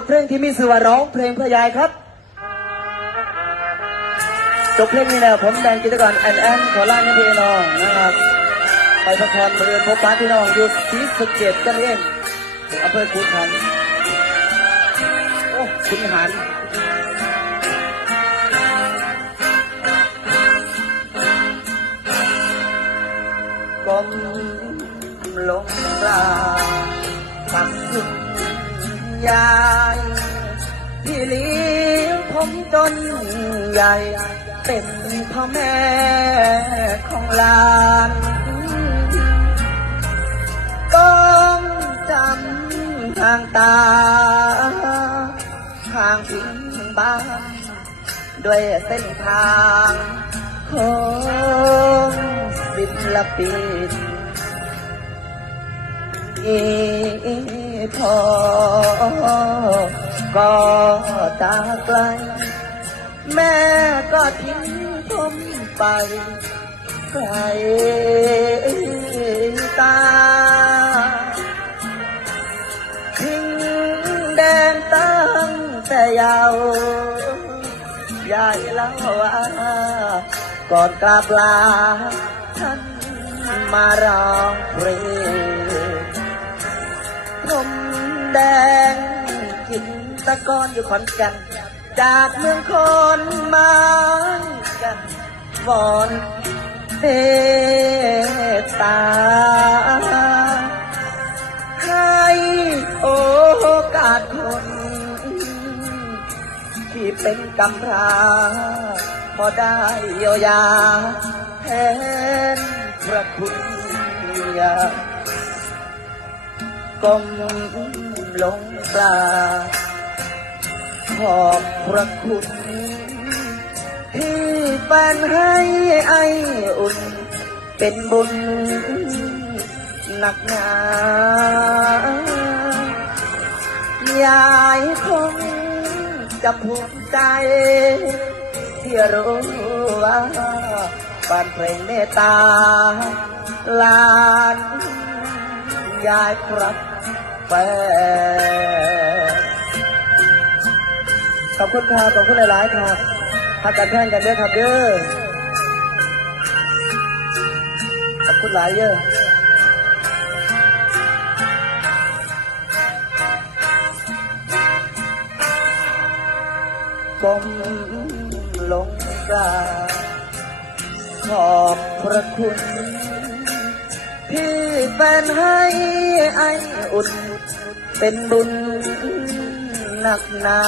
ทเพลงที่มีชื่อว่าร้องเพลงเพื่อยายครับจบเพลงนี้แล้วผมแดงกิจกรแอนแอนขอลาให้พี่น้องนะครับไปพักผ่อนบริเวณพบปะพี่น้องอยู่ที่สเก็ดกันเองอำเภอขุนหันโอ้ขุนหา ยายที่เลี้ยงผมจนใหญ่ เป็นพ่อแม่ของหลานก้มจำทางตา ทางทิ้งบ้านด้วยเส้นทางของศิลปินอี พอ ก็ตาไกล แม่ก็ทิ้งผมไปไกลตา ทิ้งแดนตั้งแต่ยาวยายเล่าว่าก่อนกลับลาท่านมาร้องเพลง งกินตะกอนอยู่ขอนแก่นจากเมืองคอนมากันวอนเทตา ให้โอกาสคน ที่เป็นกำพร้าพอได้เยียวยาแทนพระคุณยาก้ม ลงกราขอบพระคุณที่เป็นให้ไออุ่น เป็นบุญหนักหนายายคงจะภูมิใจ ที่รู้ว่าบ้านเพลงเมตตาลานยายครับ แฟนขอบคุณครับขอบคุณหลายๆครับพักกันแท่งกันเด้อครับเด้อขอบคุณหลายเยอะก้มลงกราขอบพระคุณที่เป็นให้ไออุ่น เป็นบุญหนักหนา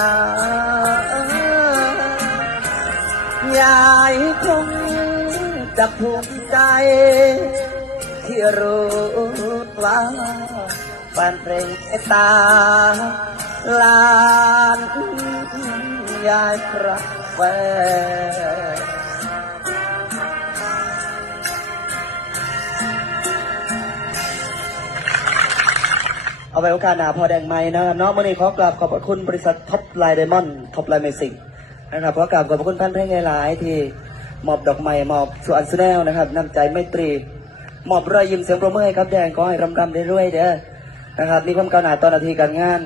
ยายคงจะภูมิใจ ที่รู้ว่าปานเพลงเมตตาลานยายพระแฟ เอาไว้โอกาสหน้าพอแดงไม้นะครับเนาะเมื่อนี้ขอกราบขอบคุณบริษัทท็อปไลน์ไดมอนด์ท็อปไลน์เมสิกนะครับขอกราบขอบคุณท่านเพลงหลายที่มอบดอกไม้มอบสุอันสุแนลนะครับน้ำใจไม่ตรีมอบรอยยิ้มเสียงปรบมือให้ครับแดงก็ให้รำรำได้รวยเด้อนะครับมีความก้าวหน้าต่อนนาทีการงาน